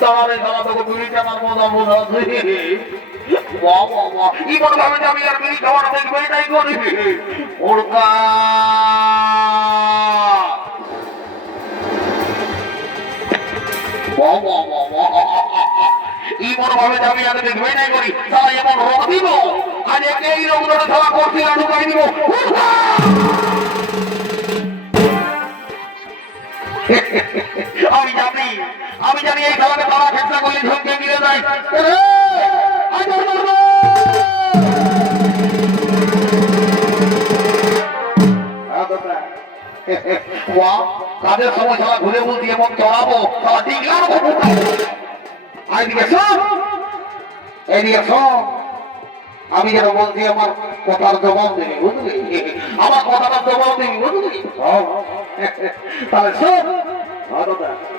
তাহলে সারা ভাবে আমি আর বিড়ি আর নাই করি তাহলে এমন রোগ দিব। একে এই রোগ ধরে খেলা দিব। আমি জানি। আমি জানি এই খেলাকে তারা চেষ্টা করলে গিয়ে যায়। খেলা ঘুরে আমি যেন বলছি আমার কথার জবাব দিবি, বুঝলি? আমার কথাটার জবাব দিবি, বুঝলি। তাহলে শোন।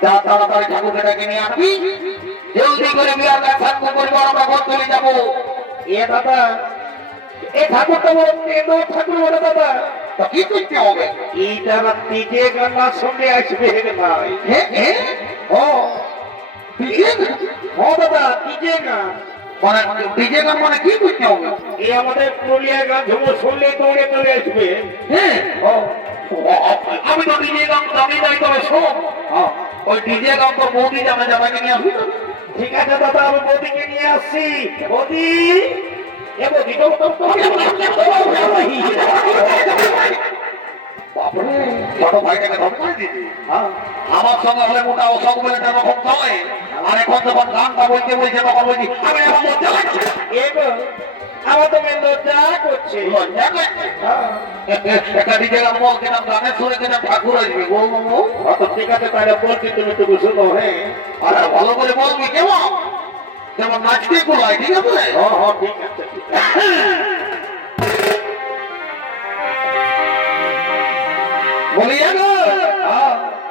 যা তাড়াতাড়ি ঠাকুরকে ডেকে নিয়ে আসবি। জলদি করে বিয়ার কাজ ঠাকুর করব আমরা ঘর চলে যাব। এ দাদা এ ঠাকুরটা বড় ঠাকুর বলে দাদা। তা কি করতে হবে? এইটা তিকে গান্নার সঙ্গে আসবে রে ভাই। হ্যাঁ ও ডিজে ও দাদা তিকে গান মানে গান মানে কি করতে হবে? এই আমাদের পুরুলিয়া গান ঝুমুর শুনলে দৌড়ে চলে আসবে। হ্যাঁ ও আমি তো ডিজে গান জানি নাই তবে শোন। ওই ডিজে গান তো বৌদি জানে জামাইকে নিয়ে আসবি ঠিক আছে দাদা আমি বৌদিকে নিয়ে আসছি বৌদি এ বৌদি তো। হ্যাঁ। আমার সঙ্গে হলে মোটা বলে রকম চলে আর এখন আমার তো করছে হ্যাঁ। গান কিনা ঠাকুর আসবে। হ্যাঁ, তো ঠিক আছে তাহলে বলছি তুমি তো শুনো হ্যাঁ। আরে ভালো করে বলবি কেমন? যেমন নাচতে কোলায় ঠিক আছে? হ্যাঁ হ্যাঁ ঠিক আছে বলি গো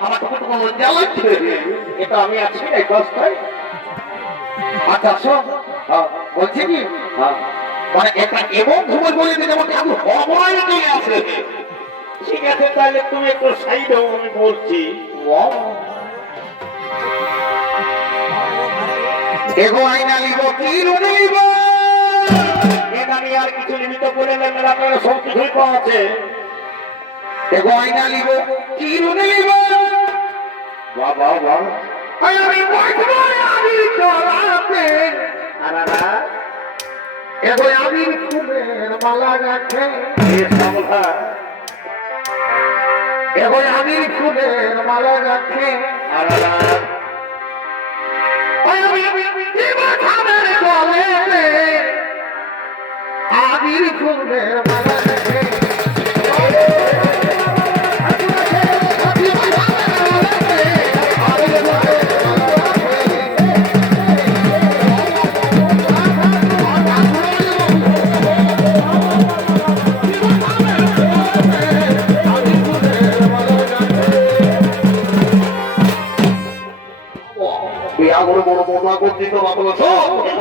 আমার তো কোনো লজ্জা লাগছে এটা আমি আছি এই কষ্টায় আচ্ছা শোন হ্যাঁ বলছি কি? হ্যাঁ মানে একটা এমন সময় বলে দিতে যেমন ঠাকুর অময় চলে আসে। ঠিক আছে, তাহলে তুমি একটু সাইড হও, আমি বলছি। এগো আইনা লিব কি এটা আমি আর কিছু নিমিত্ত বলে নেবেন আপনারা সব কিছুই পাওয়া আছে। এগো আইনা লিব কি বাহ বাহ আই আমি বসবো আমি চলাতে আর এগো আমি ফুলের মালা গাছে এগো আমি ফুলের মালা গাছে আমি ফুলের মালা গাছে করে বড় বড় করছি তো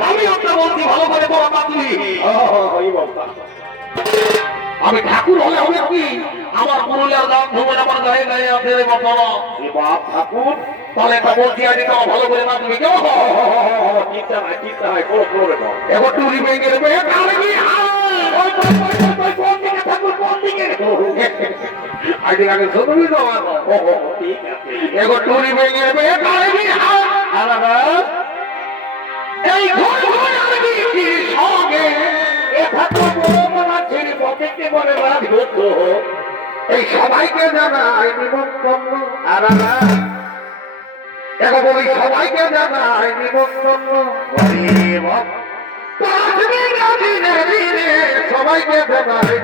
আমি একটা বলছি ভালো করে মাতুলি বাবা আমি ঠাকুর হলে হবে আমি আমার পুরুলিয়ার গান ধুমে আমার গায়ে গায়ে আছে রে বাপ ঠাকুর তাহলে একটা বলছি আজ তো ভালো করে না তুমি কেউ চিন্তা নাই চিন্তা নাই করো করো রে এখন টুরি ভেঙে দেবে কারে কি ওই তো, ওই তো, ওই তো, কোন দিকে? ঠাকুর আজ আগে শুনবি আমার। ঠিক আছে এখন টুরি কি? আর না এই ঘর ঘর আর কি সঙ্গে এ ঠাকুর বড় পকেটে বলে হতো এই সবাইকে জানাই নিমন্ত্রণ আর এখন বলি সবাইকে জানাই নিমন্ত্রণ সবাইকে জানাই।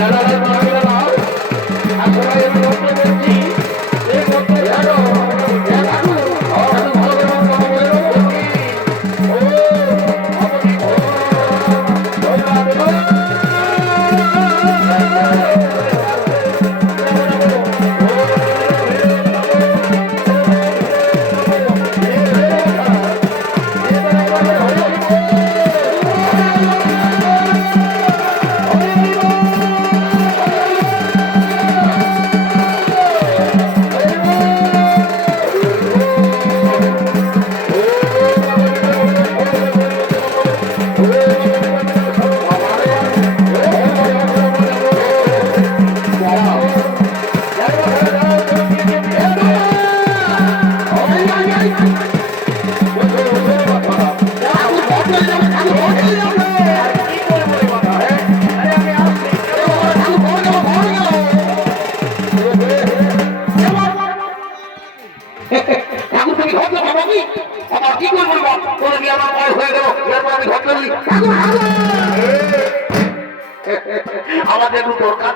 ঠাকুর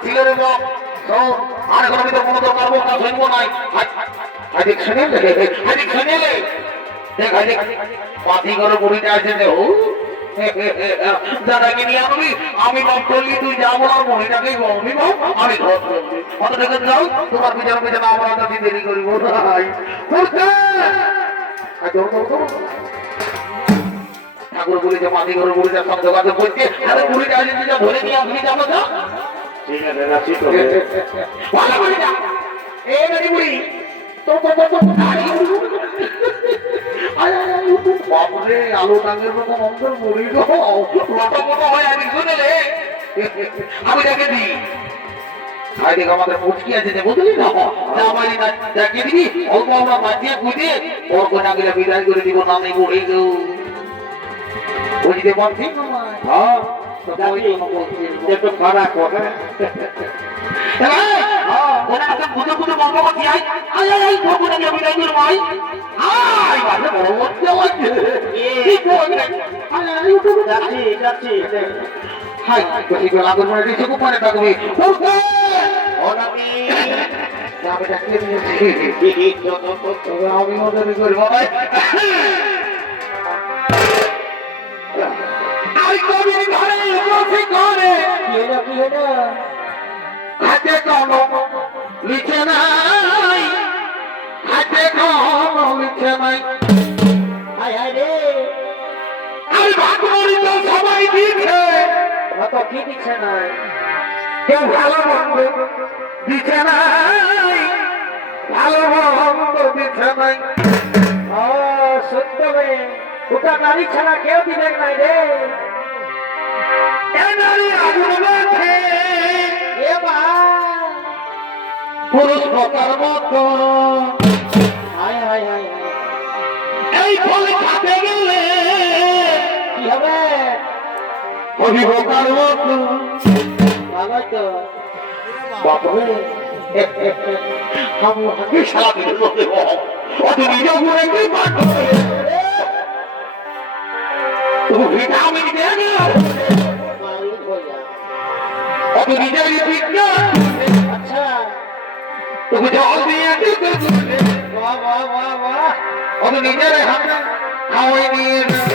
একটু দরকার ছিল রে বাপ শোন, আর না। পাতি করে বুড়িটা আছে রে ও দাদাকে নিয়ে আমি আমি করলি তুই যা মহিলাকেই বলবি বাপ আমি ঘর তোমার পিছনে পিছনে আমরা কাছে দেরি করিব। ঠাকুর বলেছে মাটি করে বলেছে সব যোগাযোগ করছে আরে আছে যেটা ধরে নিয়ে আপনি যাব না? মেরি হয় আমি দেখে দিই ভাই দেখ আমাদের পুচকি আছে বুঝলি না না দেখিয়ে দিবি অল্প আমরা বাঁচিয়ে বুঝিয়ে ওর কোনা গেলে বিদায় করে দিব না নেই বুড়ি গো বুঝতে হ্যাঁ করব করবে হাই করে মানে দিছে কোপানে থাকবে দিয়েছি আমি মজা করি বাবাই আই কবি ঘরে বসে করে। হাতে কলম লিখে নাই। হাতে কলম লিখে নাই। হায় হায় রে। আমি ভাগ তো সবাই দিচ্ছে অত কি দিচ্ছে কেউ ভালো মন্দ দিচ্ছে নাই। ভালো মন্দ দিচ্ছে নাই। ও সত্য রে ওটা নারী ছাড়া কেউ দিবে নাই রে। পুরুষ প্রকার মতো হায় হায় হায় হায়। এই ফল খাতে গেলে কি হবে অভিভোগার মতো বাপরে আমি আগে সারা দিন বলতে অত নিজে মনে কি পাঠ তুমি ভিটামিন দিয়ে নিজের হাতে খাওয়াই নিয়ে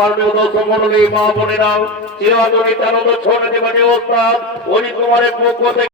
মাননীয় দর্শক মন্ডলী মা বোনেরাও চিরাচরিত ছোট দেবানি ওস্তাদ অনিল কুমারের পক্ষ থেকে